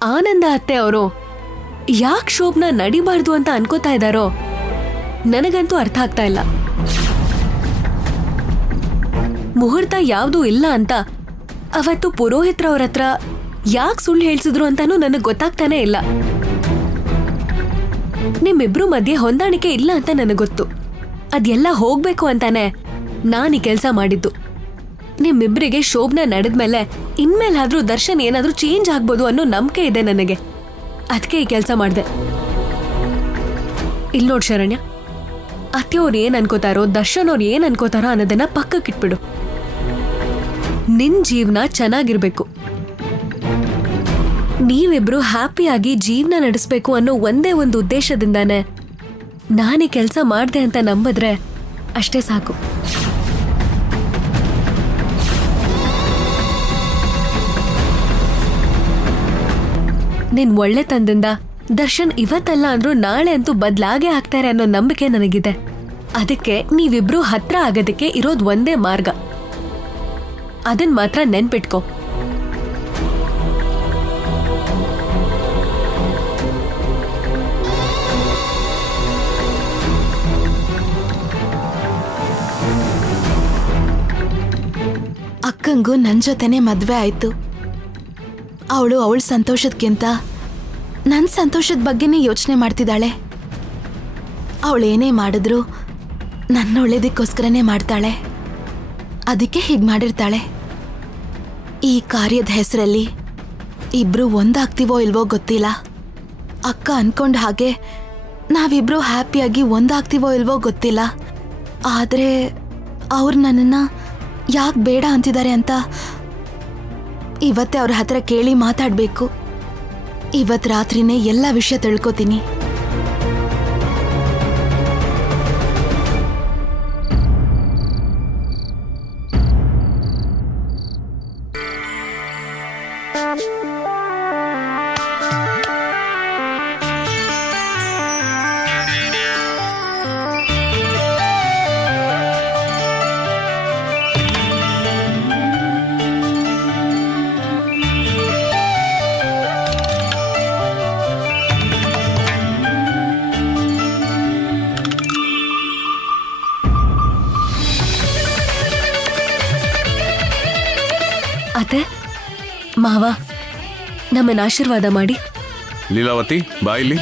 ಆನಂದ ಅತ್ತೆ ಅವರು ಯಾಕೆ ಶೋಭನ ನಡಿಬಾರ್ದು ಅಂತ ಅನ್ಕೋತಾ ಇದ್ದಾರೋ ನನಗಂತೂ ಅರ್ಥ ಆಗ್ತಾ ಇಲ್ಲ. ಮುಹೂರ್ತ ಯಾವ್ದೂ ಇಲ್ಲ ಅಂತ ಅವತ್ತು ಪುರೋಹಿತ್ರವ್ರ ಹತ್ರ ಯಾಕೆ ಸುಳ್ಳು ಹೇಳ್ಸಿದ್ರು ಅಂತಾನೂ ನನಗೆ ಗೊತ್ತಾಗ್ತಾನೆ ಇಲ್ಲ. ನಿಮ್ಮಿಬ್ರು ಮಧ್ಯೆ ಹೊಂದಾಣಿಕೆ ಇಲ್ಲ ಅಂತ ನನಗೆ ಗೊತ್ತು. ಅದೆಲ್ಲ ಹೋಗ್ಬೇಕು ಅಂತಾನೆ ನಾನು ಈ ಕೆಲಸ ಮಾಡಿದ್ದು. ನಿಮ್ಮಿಬ್ರಿಗೆ ಶೋಭನ ನಡೆದ್ಮೇಲೆ ಇನ್ಮೇಲಾದ್ರೂ ದರ್ಶನ್ ಏನಾದ್ರೂ ಚೇಂಜ್ ಆಗ್ಬೋದು ಅನ್ನೋ ನಂಬಿಕೆ ಇದೆ ನನಗೆ. ಅದಕ್ಕೆ ಈ ಕೆಲಸ ಮಾಡಿದೆ. ಇಲ್ಲಿ ನೋಡ್ ಶರಣ್ಯ, ಅತ್ತೆಯವ್ರು ಏನ್ ಅನ್ಕೋತಾರೋ ದರ್ಶನ್ ಅವ್ರು ಏನ್ ಅನ್ಕೋತಾರೋ ಅನ್ನೋದನ್ನ ಪಕ್ಕಕ್ಕಿಟ್ಬಿಡು. ನಿನ್ ಜೀವನ ಚೆನ್ನಾಗಿರ್ಬೇಕು, ನೀವಿಬ್ರು ಹ್ಯಾಪಿಯಾಗಿ ಜೀವನ ನಡೆಸ್ಬೇಕು ಅನ್ನೋ ಒಂದೇ ಒಂದು ಉದ್ದೇಶದಿಂದಾನೆ ನಾನೀ ಕೆಲಸ ಮಾಡ್ದೆ ಅಂತ ನಂಬಿದ್ರೆ ಅಷ್ಟೇ ಸಾಕು. ನಿನ್ ಒಳ್ಳೆತನದಿಂದ ದರ್ಶನ್ ಇವತ್ತಲ್ಲ ಅಂದ್ರೂ ನಾಳೆ ಅಂತೂ ಬದಲಾಗೇ ಆಗ್ತಾರೆ ಅನ್ನೋ ನಂಬಿಕೆ ನನಗಿದೆ. ಅದಕ್ಕೆ ನೀವಿಬ್ರು ಹತ್ರ ಆಗೋದಕ್ಕೆ ಇರೋದ್ ಒಂದೇ ಮಾರ್ಗ. ಅದನ್ ಮಾತ್ರ ನೆನ್ಪಿಟ್ಕೋ. ಅಕ್ಕಂಗೂ ನನ್ ಜೊತೆನೆ ಮದ್ವೆ ಆಯ್ತು. ಅವಳು ಅವಳ ಸಂತೋಷದ್ಕಿಂತ ನನ್ನ ಸಂತೋಷದ ಬಗ್ಗೆನೇ ಯೋಚನೆ ಮಾಡ್ತಿದ್ದಾಳೆ. ಅವಳೇನೇ ಮಾಡಿದ್ರು ನನ್ನ ಒಳ್ಳೇದಕ್ಕೋಸ್ಕರನೇ ಮಾಡ್ತಾಳೆ. ಅದಕ್ಕೆ ಹೀಗೆ ಮಾಡಿರ್ತಾಳೆ. ಈ ಕಾರ್ಯದ ಹೆಸರಲ್ಲಿ ಇಬ್ರು ಒಂದಾಗ್ತೀವೋ ಇಲ್ವೋ ಗೊತ್ತಿಲ್ಲ. ಅಕ್ಕ ಅನ್ಕೊಂಡ ಹಾಗೆ ನಾವಿಬ್ರು ಹ್ಯಾಪಿಯಾಗಿ ಒಂದಾಗ್ತೀವೋ ಇಲ್ವೋ ಗೊತ್ತಿಲ್ಲ. ಆದರೆ ಅವ್ರು ನನ್ನನ್ನು ಯಾಕೆ ಬೇಡ ಅಂತಿದ್ದಾರೆ ಅಂತ ಇವತ್ತೇ ಅವ್ರ ಹತ್ರ ಕೇಳಿ ಮಾತಾಡಬೇಕು. ಇವತ್ತು ರಾತ್ರಿನೇ ಎಲ್ಲ ವಿಷಯ ತಿಳ್ಕೊತೀನಿ. ಅತ್ತೆ, ಮಾವ, ನಮ್ಮನ್ನ ಆಶೀರ್ವಾದ ಮಾಡಿ. ಲೀಲಾವತಿ, ಬಾ ಇಲ್ಲಿ.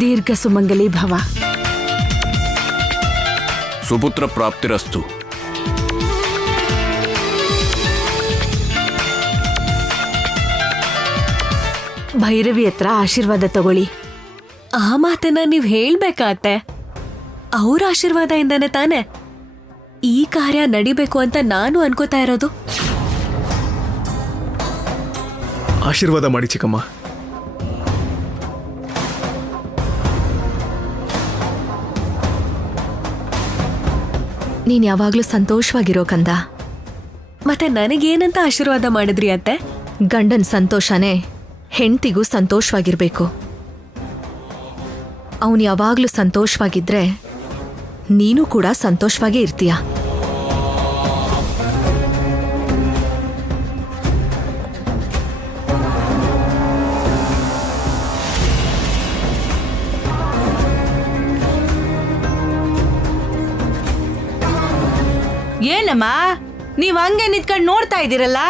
ದೀರ್ಘ ಸುಮಂಗಲಿ ಭವ. ಸುಪುತ್ರ ಪ್ರಾಪ್ತಿರಸ್ತು. ಭೈರವಿ ಹತ್ರ ಆಶೀರ್ವಾದ ತಗೊಳ್ಳಿ. ಆ ಮಾತನ್ನ ನೀವ್ ಹೇಳ್ಬೇಕಾತೆ. ಅವ್ರ ಆಶೀರ್ವಾದದಿಂದಾನೆ ತಾನೆ ಈ ಕಾರ್ಯ ನಡಿಬೇಕು ಅಂತ ನಾನು ಅನ್ಕೋತಾ ಇರೋದು. ಆಶೀರ್ವಾದ ಮಾಡಿ ಚಿಕ್ಕಮ್ಮ. ನೀನ್ ಯಾವಾಗ್ಲೂ ಸಂತೋಷವಾಗಿರೋ ಕಂದ. ಮತ್ತೆ ನನಗೇನಂತ ಆಶೀರ್ವಾದ ಮಾಡಿದ್ರಿ ಅತ್ತೆ? ಗಂಡನ್ ಸಂತೋಷನೇ ಹೆಂಡ್ತಿಗೂ ಸಂತೋಷವಾಗಿರ್ಬೇಕು. ಅವನು ಯಾವಾಗ್ಲೂ ಸಂತೋಷವಾಗಿದ್ರೆ ನೀನು ಕೂಡ ಸಂತೋಷವಾಗೇ ಇರ್ತೀಯ. ಏನಮ್ಮ ನೀವ್ ಹಂಗೆ ನಿಂತ್ಕೊಂಡು ನೋಡ್ತಾ ಇದ್ದೀರಲ್ಲ?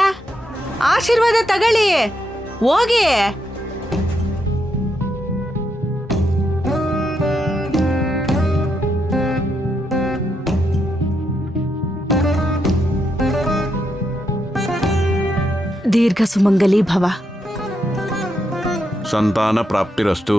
ಆಶೀರ್ವಾದ ತಗೊಳ್ಳಿ, ಹೋಗಿ. ದೀರ್ಘ ಸುಮಂಗಲಿ ಭವ. ಸಂತಾನ ಪ್ರಾಪ್ತಿರಸ್ತು.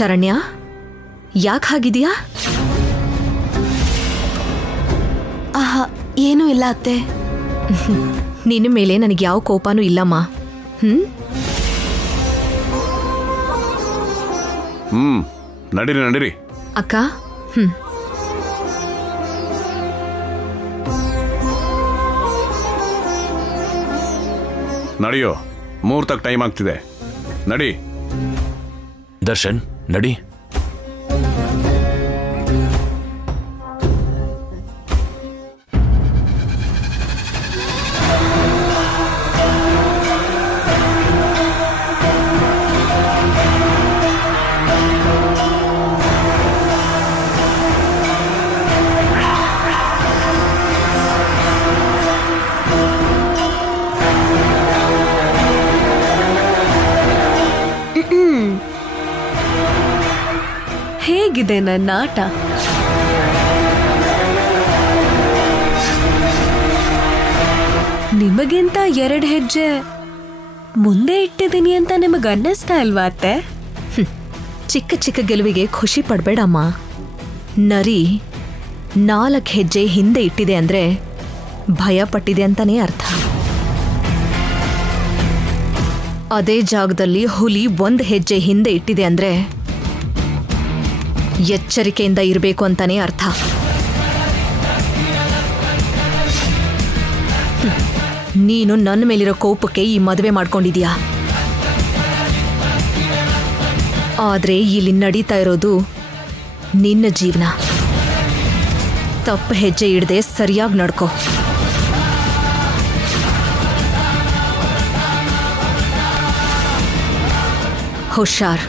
ಶರಣ್ಯ ಯಾಕೆ ಹಾಗಿದೆಯಾ? ಆಹಾ ಏನೂ ಇಲ್ಲ ಅತ್ತೆ. ನಿನ್ನ ಮೇಲೆ ನನಗೆ ಯಾವ ಕೋಪನೂ ಇಲ್ಲಮ್ಮ. ನಡೀರಿ ನಡೀರಿ. ಅಕ್ಕ ನಡೆಯೋ, ಮುಹೂರ್ತಕ್ಕೆ ಟೈಮ್ ಆಗ್ತಿದೆ. ನಡಿ. ದರ್ಶನ್ ನಡಿ. ಹೇಗಿದೆ ನನ್ನ ಆಟ? ನಿಮಗಿಂತ 2 ಹೆಜ್ಜೆ ಮುಂದೆ ಇಟ್ಟಿದ್ದೀನಿ ಅಂತ ನಿಮಗೆ ಅನ್ನಿಸ್ತಾ ಇಲ್ವಾ ಅತ್ತೆ? ಚಿಕ್ಕ ಚಿಕ್ಕ ಗೆಲುವಿಗೆ ಖುಷಿ ಪಡ್ಬೇಡಮ್ಮ. ನರಿ 4 ಹೆಜ್ಜೆ ಹಿಂದೆ ಇಟ್ಟಿದೆ ಅಂದ್ರೆ ಭಯ ಪಟ್ಟಿದೆ ಅಂತಾನೇ ಅರ್ಥ. ಅದೇ ಜಾಗದಲ್ಲಿ ಹುಲಿ 1 ಹೆಜ್ಜೆ ಹಿಂದೆ ಇಟ್ಟಿದೆ ಅಂದ್ರೆ ಎಚ್ಚರಿಕೆಯಿಂದ ಇರಬೇಕು ಅಂತಾನೆ ಅರ್ಥ. ನೀನು ನನ್ನ ಮೇಲಿರೋ ಕೋಪಕ್ಕೆ ಈ ಮದುವೆ ಮಾಡ್ಕೊಂಡಿದೀಯಾ. ಆದ್ರೆ ಇಲ್ಲಿ ನಡೀತಾ ಇರೋದು ನಿನ್ನ ಜೀವನ. ತಪ್ಪು ಹೆಜ್ಜೆ ಇಡದೆ ಸರಿಯಾಗಿ ನಡ್ಕೋ. ಹುಷಾರ್.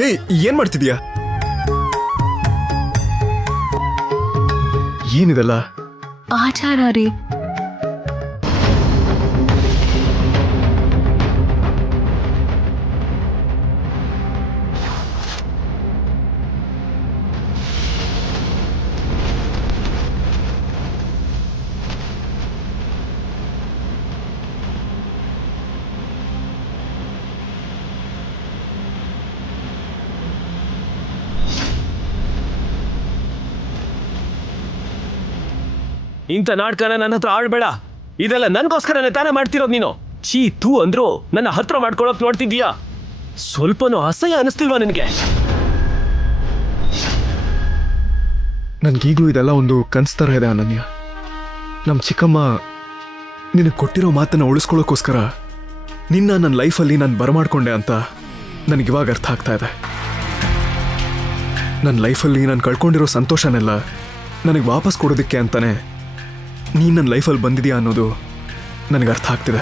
ಏಯ್ ಏನ್ ಮಾಡ್ತಿದ್ಯಾ? ಏನಿದೆಲ್ಲ? ಆಚಾರ ರೀ. ಇಂಥ ನಾಟಕನ ನನ್ನ ಹತ್ರ ಆಡ್ಬೇಡ. ಇದೆಲ್ಲ ನನಗೋಸ್ಕರನೇ ತಾನೇ ಮಾಡ್ತಿರೋದು ನೀನು. ಚೀ ತೂ ಅಂದ್ರು ನನ್ನ ಹತ್ರ ಮಾಡ್ಕೊಳಕ್ ನೋಡ್ತಿದ್ದೀಯಾ? ಸ್ವಲ್ಪನೂ ಅಸಹ್ಯ ಅನಿಸ್ತಿಲ್ವಾ ನಿನಗೆ? ನನ್ಗೀಗ್ಲೂ ಇದೆಲ್ಲ ಒಂದು ಕನ್ಸ್ ಥರ ಇದೆ ಅನನ್ಯ. ನಮ್ಮ ಚಿಕ್ಕಮ್ಮ ನಿನಗೆ ಕೊಟ್ಟಿರೋ ಮಾತನ್ನು ಉಳಿಸ್ಕೊಳ್ಳೋಕ್ಕೋಸ್ಕರ ನಿನ್ನ ನನ್ನ ಲೈಫಲ್ಲಿ ನಾನು ಬರಮಾಡ್ಕೊಂಡೆ ಅಂತ ನನಗಿವಾಗ ಅರ್ಥ ಆಗ್ತಾ ಇದೆ. ನನ್ನ ಲೈಫಲ್ಲಿ ನಾನು ಕಳ್ಕೊಂಡಿರೋ ಸಂತೋಷನೆಲ್ಲ ನನಗೆ ವಾಪಸ್ ಕೊಡೋದಕ್ಕೆ ಅಂತಾನೆ ನೀನು ನನ್ನ ಲೈಫಲ್ಲಿ ಬಂದಿದೆಯಾ ಅನ್ನೋದು ನನಗೆ ಅರ್ಥ ಆಗ್ತಿದೆ.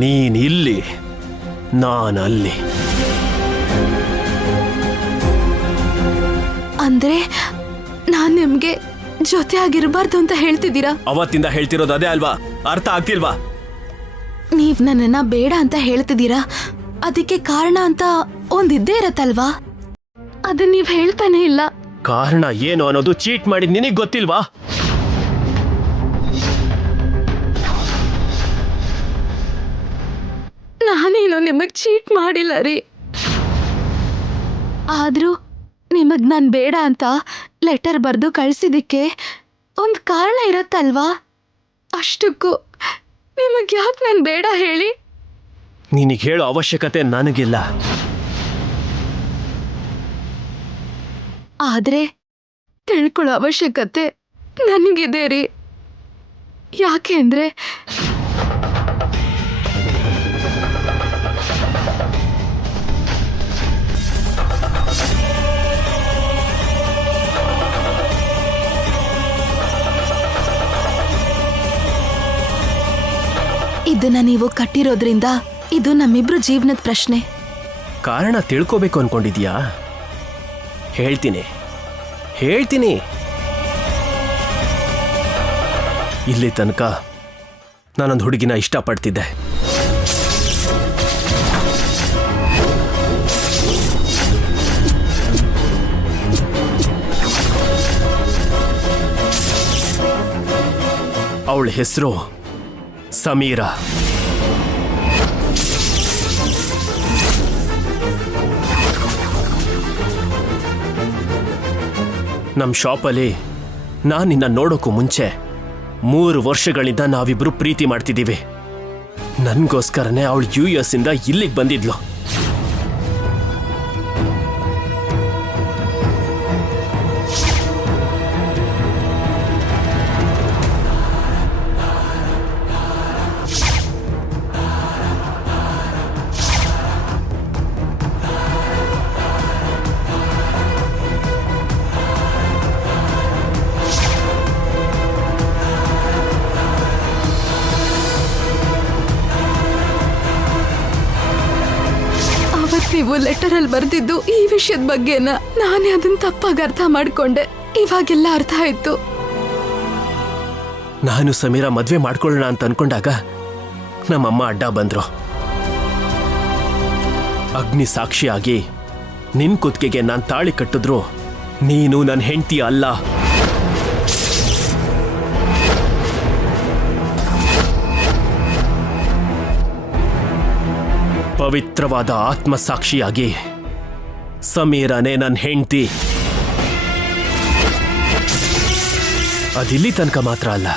ನೀನ್ ಇಲ್ಲಿ, ನಾನಲ್ಲಿ. ಅಂದ್ರೆ ನಾನ್ ನಿಮ್ಗೆ ಜೊತೆ ಆಗಿರಬಾರ್ದು ಅಂತ ಹೇಳ್ತಿದ್ದೀರಾ? ಅವತ್ತಿಂದ ಹೇಳ್ತಿರೋದು ಅದೇ ಅಲ್ವಾ? ಅರ್ಥ ಆಗ್ತಿಲ್ವಾ? ನೀವ್ ನನ್ನನ್ನ ಬೇಡ ಅಂತ ಹೇಳ್ತಿದ್ದೀರಾ, ಅದಕ್ಕೆ ಕಾರಣ ಅಂತ ಒಂದಿದ್ದೇ ಇರತ್ತಲ್ವಾ? ಅದನ್ನ ನೀವ್ ಹೇಳ್ತಾನೆ ಇಲ್ಲ. ಕಾರಣ ಏನು ಅನ್ನೋದು ಚೀಟ್ ಮಾಡಿದ್ ನಿನಗ್ ಗೊತ್ತಿಲ್ವಾ? ನಾನೇನು ನಿಮಗ್ ಚೀಟ್ ಮಾಡಿಲ್ಲ ರೀ. ಆದ್ರೂ ನಿಮಗ್ ನಾನ್ ಬೇಡ ಅಂತ ಲೆಟರ್ ಬರ್ದು ಕಳ್ಸಿದಿಕ್ಕೆ ಒಂದ್ ಕಾರಣ ಇರತ್ತಲ್ವಾ? ಅಷ್ಟಕ್ಕೂ ನಿಮಗ್ ಯಾಕೆ ನಾನ್ ಬೇಡ ಹೇಳಿ? ನಿನಗೆ ಹೇಳೋ ಅವಶ್ಯಕತೆ ನನಗಿಲ್ಲ. ಆದ್ರೆ ತಿಳ್ಕೊಳ್ಳೋ ಅವಶ್ಯಕತೆ ನನಗಿದೆ ರೀ. ಯಾಕೆ ಅಂದ್ರೆ ಇದನ್ನ ನೀವು ಕಟ್ಟಿರೋದ್ರಿಂದ ಇದು ನಮ್ಮಿಬ್ರು ಜೀವನದ ಪ್ರಶ್ನೆ. ಕಾರಣ ತಿಳ್ಕೋಬೇಕು ಅನ್ಕೊಂಡಿದ್ಯಾ? ಹೇಳ್ತೀನಿ. ಇಲ್ಲಿ ತನಕ ನಾನೊಂದು ಹುಡುಗಿನ ಇಷ್ಟಪಡ್ತಿದ್ದೆ. ಅವಳ ಹೆಸರು ಸಮೀರಾ. ನಮ್ಮ ಶಾಪಲ್ಲಿ ನಾನು ನಿನ್ನ ನೋಡೋಕ್ಕೂ ಮುಂಚೆ 3 ವರ್ಷಗಳಿಂದ ನಾವಿಬ್ರು ಪ್ರೀತಿ ಮಾಡ್ತಿದ್ದೀವಿ. ನನಗೋಸ್ಕರನೇ ಅವಳು US ಇಂದ ಇಲ್ಲಿಗೆ ಬಂದಿದ್ಲು. ನೀವು ಲೆಟರಲ್ಲಿ ಬರ್ದಿದ್ದು ಈ ವಿಷಯದ ಬಗ್ಗೆನ ನಾನೇ ಅದನ್ನ ತಪ್ಪಾಗಿ ಅರ್ಥ ಮಾಡ್ಕೊಂಡೆ. ಇವಾಗೆಲ್ಲ ಅರ್ಥ ಆಯ್ತು. ನಾನು ಸಮೀರಾ ಮದ್ವೆ ಮಾಡ್ಕೊಳ್ಳೋಣ ಅಂತ ಅನ್ಕೊಂಡಾಗ ನಮ್ಮಮ್ಮ ಅಡ್ಡ ಬಂದ್ರು. ಅಗ್ನಿ ಸಾಕ್ಷಿಯಾಗಿ ನಿನ್ ಕುತ್ತಿಗೆಗೆ ನಾನು ತಾಳಿ ಕಟ್ಟಿದ್ರು ನೀನು ನನ್ನ ಹೆಂಡತಿ ಅಲ್ಲ. ಪವಿತ್ರವಾದ ಆತ್ಮಸಾಕ್ಷಿಯಾಗಿ ಸಮೀರಾನೇ ನನ್ನ ಹೆಂಡತಿ. ಅದಿಲ್ಲಿ ತನಕ ಮಾತ್ರ ಅಲ್ಲ,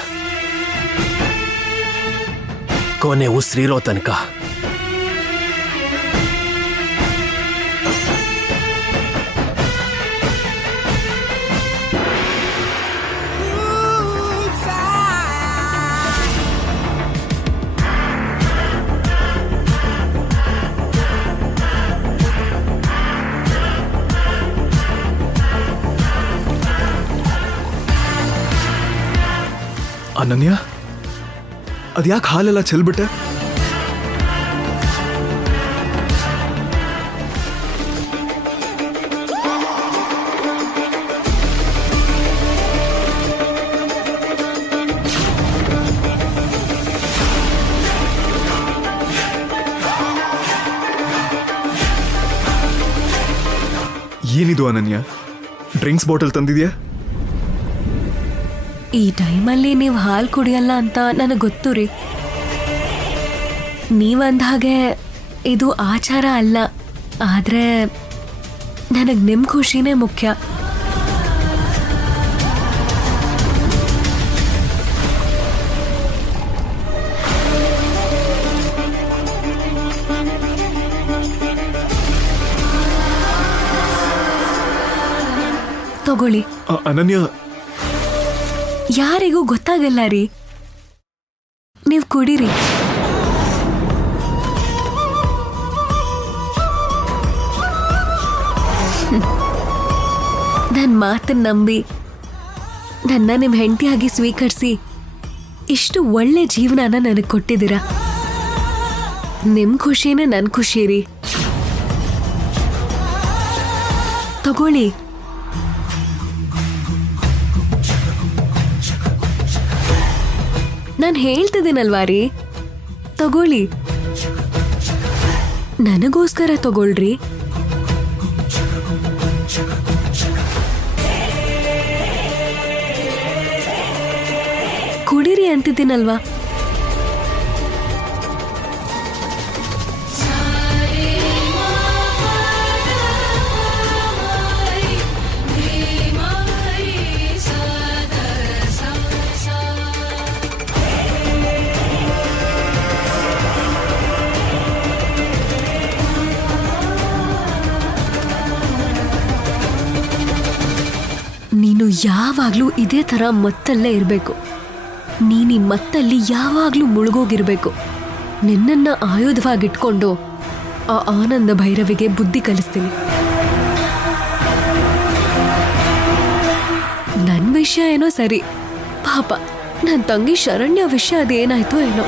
ಕೊನೆ ಉಸಿರಿರೋ ತನಕ. ಅನನ್ಯ ಅದ್ಯಾಕೆ ಹಾಲೆಲ್ಲ ಚೆಲ್ಬಿಟ್ಟೆ? ಏನಿದು ಅನನ್ಯ, ಡ್ರಿಂಕ್ಸ್ ಬಾಟಲ್ ತಂದಿದ್ಯಾ? ಈ ಟೈಮಲ್ಲಿ ನೀವು ಹಾಲು ಕುಡಿಯಲ್ಲ ಅಂತ ನನಗೆ ಗೊತ್ತು ರೀ. ನೀವಂದ ಹಾಗೆ ಇದು ಆಚಾರ ಅಲ್ಲ, ಆದರೆ ನನಗೆ ನಿಮ್ಮ ಖುಷಿನೇ ಮುಖ್ಯ. ತಗೊಳ್ಳಿ. ಅನನ್ಯ, ಯಾರಿಗೂ ಗೊತ್ತಾಗಲ್ಲ ರೀ, ನೀವು ಕುಡೀರಿ. ನನ್ನ ಮಾತನ್ನ ನಂಬಿ ನನ್ನ ನಿಮ್ಮ ಹೆಂಡತಿಯಾಗಿ ಸ್ವೀಕರಿಸಿ ಇಷ್ಟು ಒಳ್ಳೆ ಜೀವನನ ನನಗೆ ಕೊಟ್ಟಿದ್ದೀರ. ನಿಮ್ಮ ಖುಷಿನೇ ನನ್ನ ಖುಷಿ ರೀ. ತಗೊಳ್ಳಿ. ನಾನು ಹೇಳ್ತಿದ್ದೀನಲ್ವಾ ರೀ, ತಗೊಳ್ಳಿ. ನನಗೋಸ್ಕರ ತಗೊಳ್ರಿ. ಕುಡೀರಿ ಅಂತಿದ್ದೀನಲ್ವಾ. ನೀನು ಯಾವಾಗಲೂ ಇದೇ ಥರ ಮತ್ತಲ್ಲೇ ಇರಬೇಕು. ನೀನು ಈ ಮತ್ತಲ್ಲಿ ಯಾವಾಗಲೂ ಮುಳುಗೋಗಿರ್ಬೇಕು. ನಿನ್ನನ್ನು ಆಯುಧವಾಗಿಟ್ಕೊಂಡು ಆ ಆನಂದ ಭೈರವಿಗೆ ಬುದ್ಧಿ ಕಲಿಸ್ತೀನಿ. ನನ್ನ ವಿಷಯ ಏನೋ ಸರಿ, ಪಾಪ ನನ್ನ ತಂಗಿ ಶರಣ್ಯ ವಿಷಯ ಅದೇನಾಯ್ತೋ ಏನೋ.